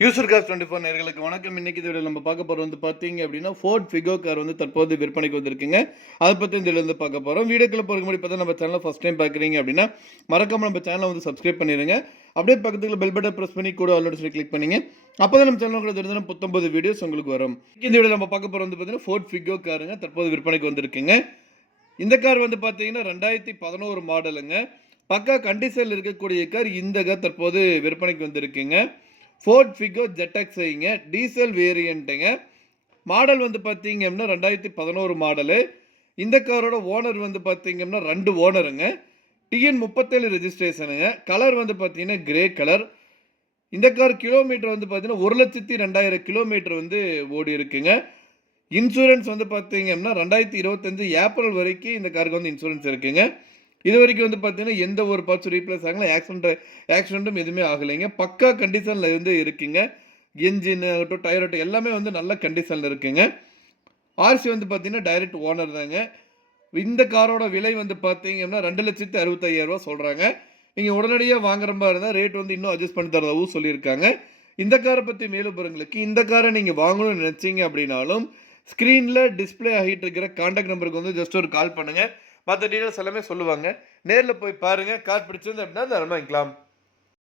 User car 24 நேயர்களுக்கு வணக்கம். இன்னைக்கு இந்த வீடியோல நம்ம பார்க்க போறது வந்து பார்த்தீங்க அப்படின்னா, ஃபோர்ட் ஃபிகோ கார் வந்து தற்போது விற்பனைக்கு வந்திருக்குங்க. அத பத்தி இந்த வீடியோல வந்து பார்க்க போறோம். வீடியோக்குள்ள போறதுக்கு முன்னாடி பார்த்தா நம்ம சேனலை ஃபர்ஸ்ட் டைம் பார்க்குறீங்க அப்படின்னா, மறக்காம நம்ம சேனலை வந்து சப்ஸ்கிரைப் பண்ணிருங்க. அப்படியே பக்கத்துல பெல் பட்டன் பிரஸ் பண்ணி கூட ஆல் நோட்டிஃபிகேஷன் கிளிக் பண்ணீங்க. அப்பதான் நம்ம சேனல்ல கூட தினமும் புத்தம்பது வீடியோஸ் உங்களுக்கு வரும். இந்த வீடியோல நம்ம பார்க்க போறது வந்து பார்த்தீங்கன்னா, ஃபோர்ட் ஃபிகோ காருங்க தற்போது விற்பனைக்கு வந்திருக்குங்க. இந்த கார் வந்து பார்த்தீங்கன்னா 2011 மாடலுங்க. பக்கா கண்டிஷன்ல இருக்கக்கூடிய கார். இந்த கார் தற்போது விற்பனைக்கு வந்திருக்குங்க. ஃபோர்ட் ஃபிகோ ZXIங்க. டீசல் வேரியண்ட்டுங்க. மாடல் வந்து பார்த்தீங்க அப்படின்னா 2011 மாடலு. இந்த காரோட ஓனர் வந்து பார்த்தீங்கன்னா 2 ஓனருங்க. TN 37 ரெஜிஸ்ட்ரேஷனுங்க. கலர் வந்து பார்த்தீங்கன்னா கிரே கலர். இந்த கார் கிலோமீட்டர் வந்து பார்த்தீங்கன்னா 1,02,000 கிலோமீட்டர் வந்து ஓடி இருக்குங்க. இன்சூரன்ஸ் வந்து பார்த்தீங்க அப்படின்னா 2025 ஏப்ரல் வரைக்கும் இந்த காருக்கு வந்து இன்சூரன்ஸ் இருக்குங்க. இதுவரைக்கும் வந்து பார்த்தீங்கன்னா, எந்த ஒரு பார்ட்ஸும் ரீப்ளேஸ் ஆகல. ஆக்சிடென்ட்டும் எதுவுமே ஆகலைங்க. பக்கா கண்டிஷன்ல வந்து இருக்குங்க. என்ஜின் ஆகட்டும், டயர் ஆகட்டும் எல்லாமே வந்து நல்ல கண்டிஷன்ல இருக்குங்க. ஆர்சி வந்து பார்த்தீங்கன்னா, டைரக்ட் ஓனர் தாங்க. இந்த காரோட விலை வந்து பார்த்தீங்கன்னா, ரூ. 2,65,000 சொல்றாங்க. நீங்க உடனடியா வாங்குற மாரி இருந்தா ரேட் வந்து இன்னும் அட்ஜஸ்ட் பண்ணி தரதாவும் சொல்லியிருக்காங்க. இந்த கார பத்தி மேலும் விவரங்களுக்கு இந்த கார நீங்க வாங்கணும்னு நினைச்சீங்க அப்படின்னாலும், ஸ்க்ரீன்ல டிஸ்ப்ளே ஆகிட்டு இருக்கிற கான்டாக்ட் நம்பருக்கு வந்து ஜஸ்ட் ஒரு கால் பண்ணுங்க. மத்த டீடைல்ஸ் எல்லாமே சொல்லுவாங்க. நேர்ல போய் பாருங்க. கார் பிடிச்சிருந்து அப்படின்னா தாராளமா வாங்கிக்கலாம்.